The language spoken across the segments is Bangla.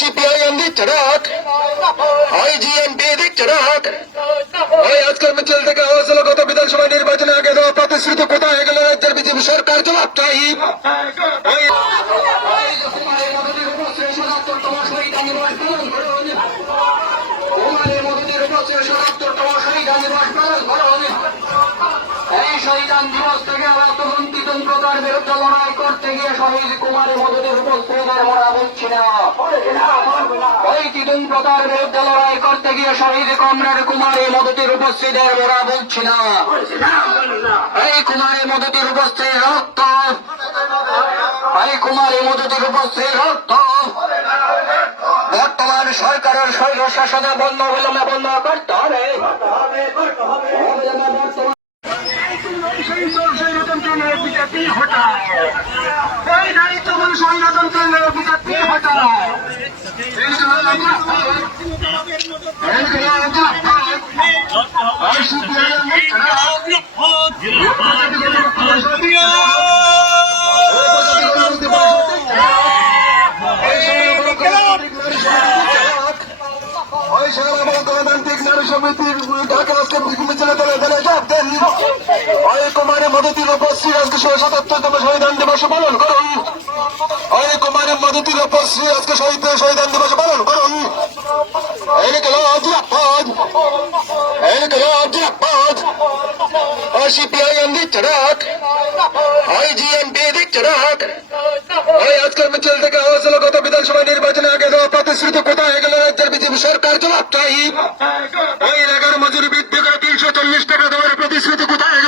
সিপিআইএম দিচ্ছে ডাক আইজিএমপি দিচ্ছে ডাক ওই আজকের মিছিল থেকে আওয়াজ হলো, গত বিধানসভা নির্বাচনে আগে দেওয়া প্রতিশ্রুতি কোথায়? গেল রাজ্যের বিজেপি সরকার জবাব চাই। এই শহীদান দিবস থেকে আবার তখন তিতন প্রকার বিরুদ্ধে লড়াই করতে গিয়ে শহীদ কুমারের মদতের উপস্থিতের মরা না। প্রকার বিরুদ্ধে লড়াই করতে গিয়ে শহীদ কমরেড কুমারের মদতের উপস্থিতের মরা বলছি না। এই কুমারের মদতের উপস্থিত রক্ত। এই কুমারের মদতের উপস্থিত রক্ত। বর্তমান সরকারের শৈল শাসনে বন্ধ অবিলম্বে বন্ধ করতে হবে। স্বৈরতন্ত্রের বিজেপি হটায় এই দায়িত্ববান স্বৈরতন্ত্রের বিজেপি হটায় ওই সারা গণতান্ত্রিক নারী সমিতির ঢাকা আজকে মিছিলে দলে দলে চাপ দেন কুমারের মদতির উপস্থিত আজকে সাতাত্তরতম শহীদান দিবস পালন করুন। ওই কুমারের মদতির উপস্থিত আজকে শহীদ শহীদান দিবস পালন করুন। গেল জিরাপদ এই গেল জিরাপদ ও সিপিআইএম দিচ্ছে ডাক আইজিএমপি দিচ্ছে ডাক আজকের মিছিল থেকে আওয়াজ হলো বিধানসভা নির্বাচনে আগে দেওয়া প্রতিশ্রুতি কোথায়? গেল রাজ্যের বিজেপি সরকার জবাব চাই। ওই এলাকার মজুরি বৃদ্ধি করে তিনশো চল্লিশ টাকা দেওয়ার প্রতিশ্রুতি কোথায়?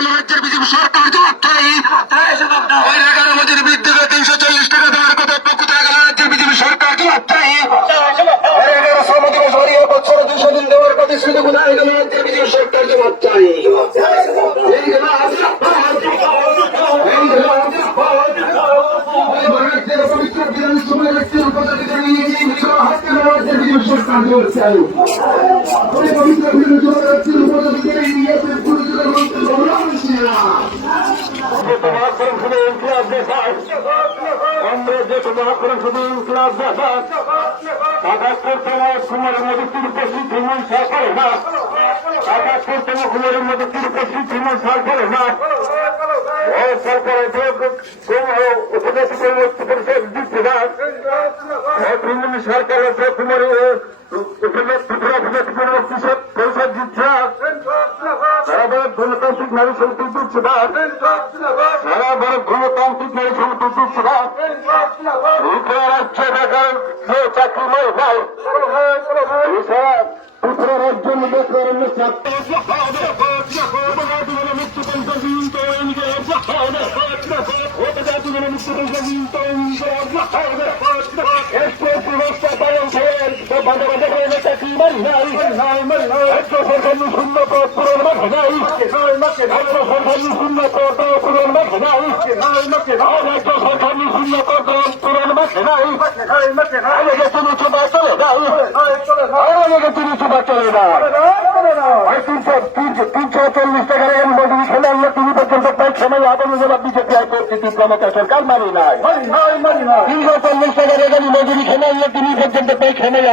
সরকার জবাব চাই ব্যক্তির পদাধিকারী এই পুরুষের মন্ত্রী গৌরব সিংহ মহাকরণ শুধু ইনকলাব আমরা যে মহাকরণ শুধু ইনকলাব দেখায় টাকা করতে কুমারের মধ্যে তিরুপতি ভ্রমণ সার না টাকা করতে কুমারের মধ্যে তিরুপতি ভ্রমণ সার না ও সরকারের উপদেশ পরিষদ দিচ্ছে না সরকারের যে কুমারের না সারা ভারত গণতান্ত্রিক নারী সমিতি না ত্রিপুরা রাজ্য বেকার কেউ চাকরি নয় ভাই। এছাড়া ত্রিপুরা রাজ্য বেকার শূন্য তিনশো তিনশো তিনশো চল্লিশ টাকার এম বডি খেলে প্রায় সময় আদালত জবাব বিজেপি আয় পরিস্থিতি ক্ষমতা সরকার মানি নাই। তিনশো চল্লিশ টাকার এগারি মজুরি সময় হাজার তিনি পর্যন্ত প্রায় জামাই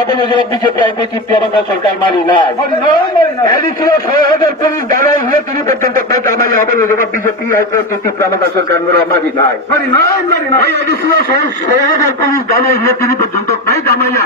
আদালত জবাব বিজেপি আয় পরিস্থিতি ক্ষমতা সরকার মানি নাই ছয় হাজার পুলিশ দাঁড়াই হয়ে তিনি পর্যন্ত প্রায় জামাইয়া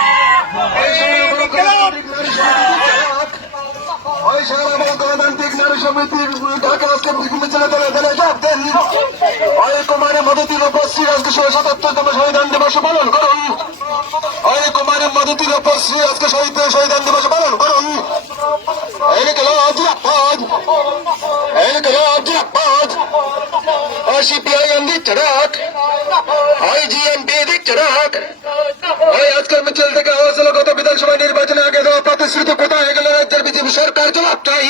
সারা গণতান্ত্রিক নারী সমিতির ঢাকা আজকে মিছিলে দলে দলে চাপ দেন ওই কুমারের মদতির সাতাত্তরতম শহীদান দিবস পালন করুন ওই কুমারের মদতির উপস্থিত আজকে শহীদ শহীদান দিবস, পালন করুন এই গেল জিরাপদ এই গেল জিরাপদ ও সিপিআইএম দিচ্ছে ডাক আইজিএমপি দিচ্ছে ডাক ওই আজকের মিছিল থেকে গত বিধানসভা নির্বাচনে আগে দেওয়া প্রতিশ্রুতি কোথায়? গেল রাজ্যের বিজেপি সরকার জবাব চাই।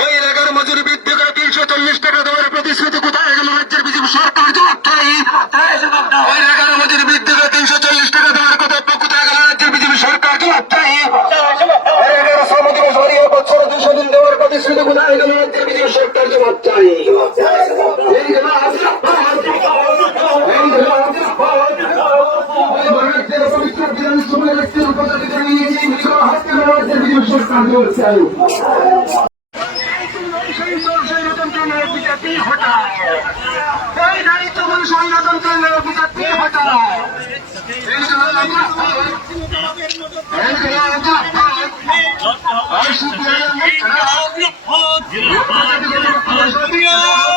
ওই এলাকার মজুরি বৃদ্ধি করে তিনশো চল্লিশ টাকা দেওয়ার প্রতিশ্রুতি কোথায়? গেল রাজ্যের বিজেপি সরকার জবাব চাই। গেল রাজ্যের বিজেপি সরকার জবাব চাই এই গেল আজরাফাত। এই গেল আজরাফাত। এই ভারতের পবিত্র বিধানসভার একটি উপজাতিকে নিয়ে যে বিজয় হাতে রাজ্যের বিজেপি সরকার জবাব চাই সেই স্বৈরতন্ত্রের নায়ক বিজেপি হটাও এই দায়িত্ববান স্বৈরতন্ত্রের নায়ক বিজেপি হটাও এই গেল আজরাফাত। এই গেল আজরাফাত। আর সিপিআইএম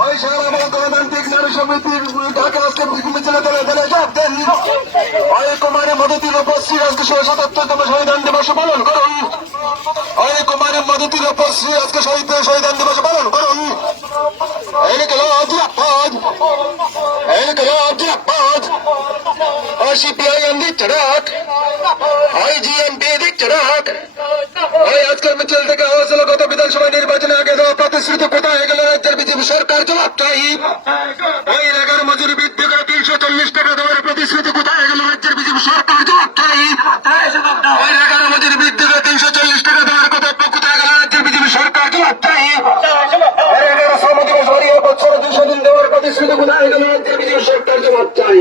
ওই সারা গণতান্ত্রিক নারী সমিতির ঢাকা আজকে মিছিলে দলে দলে চাপ দেন ওই কুমারের মদতির উপস্থিত আজকে সাতাত্তরতম দিবস পালন করুন ওই কুমারের মদতির উপস্থিত আজকে শহীদ সংবিধান দিবস পালন করুন এই গেল সিপিআইএম দিচ্ছে ডাক ওই জিএমপি দিচ্ছে ডাক ওই আজকের মিছিল থেকে আওয়াজ হলো, গত বিধানসভা নির্বাচনে আগে দেওয়া প্রতিশ্রুতি কোথায়? গেল রাজ্যের বিজেপি সরকার, জবাব চাই। ওই এলাকার মজুরি বৃদ্ধি করে তিনশো চল্লিশ টাকা দেওয়ার প্রতিশ্রুতি কোথায়? গেল রাজ্যের বিজেপি সরকার, জবাব চাই। ওই এলাকার মজুরি বৃদ্ধি করে তিনশো চল্লিশ টাকা দেওয়ার কথা কোথায়? গেল রাজ্যের বিজেপি সরকার, জবাব চাই। ওই এলাকার শ্রম বছরে দুশো দিন দেওয়ার প্রতিশ্রুতি কোথায়? গেল রাজ্যের বিজেপি সরকার, জবাব চাই।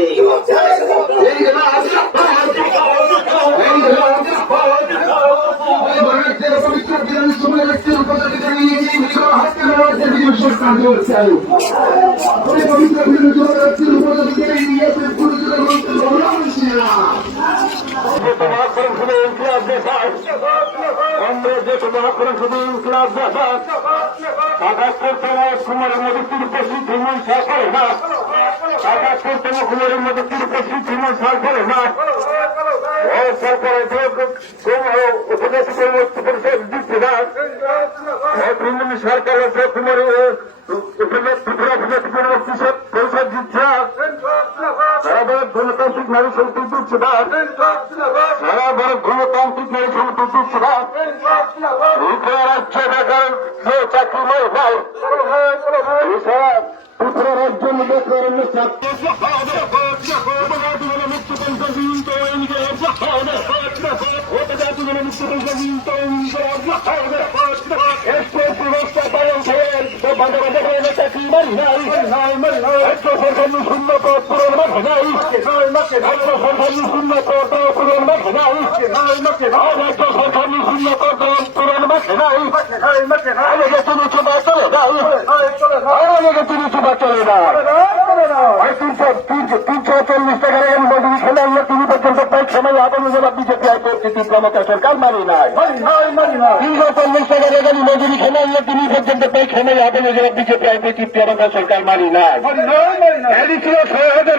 ইনকলাব দেখায় কাগজ করতে কুমারের মধ্যে তিরুপতি ধর্মন সার করে না। সরকার উপদেশ পরিষদ দিচ্ছে না। ও তৃণমূল সরকার আছে কুমারের পরিষদ পরিষদ দিচ্ছে সারা ভারত গণতান্ত্রিক নারী সমিতি দিচ্ছে না। সারা ভারত গণতান্ত্রিক নারী সমিতি দিচ্ছে না। ত্রিপুরা রাজ্য যে চাকরি নয় নাই এছাড়া ত্রিপুরা রাজ্য বেকার ছাত্র শূন্য পদ পূরণ মাঠে নাই রাজ্য সরকারি শূন্য পদ পূরণ মাঠে নাই রাজ্য সরকারি শূন্য পদ পূরণ মাঠে নাই। আমাকে তুমি চুপা চলে দাও আমাকে তুমি চুপা চলে দাও ওই তিনশো চল্লিশ টাকার এখন মজুরি আনলে তুমি পর্যন্ত প্রায় সময় আদালত জবাব বিজেপি আয় করছে ত্রিপুরা সরকার মানি নাই। চল্লিশ টাকার এখন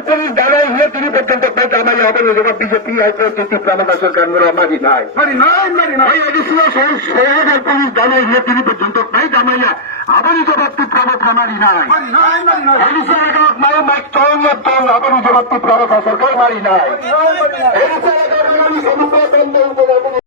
মজুরি খেলে আনলে তুমি পর্যন্ত প্রায় সময় আদালত জবাব বিজেপি আয় করছে ত্রিপুরা সরকার মানি নাই। এডিসিও ছয় হাজার পুলিশ দাঁড়াই হয়ে তিনি পর্যন্ত আদালত জবাব ত্রিপুরা সরকার মানি নাই ত্রিপুরা সরকার মারি নাই। এডিসিও এগারো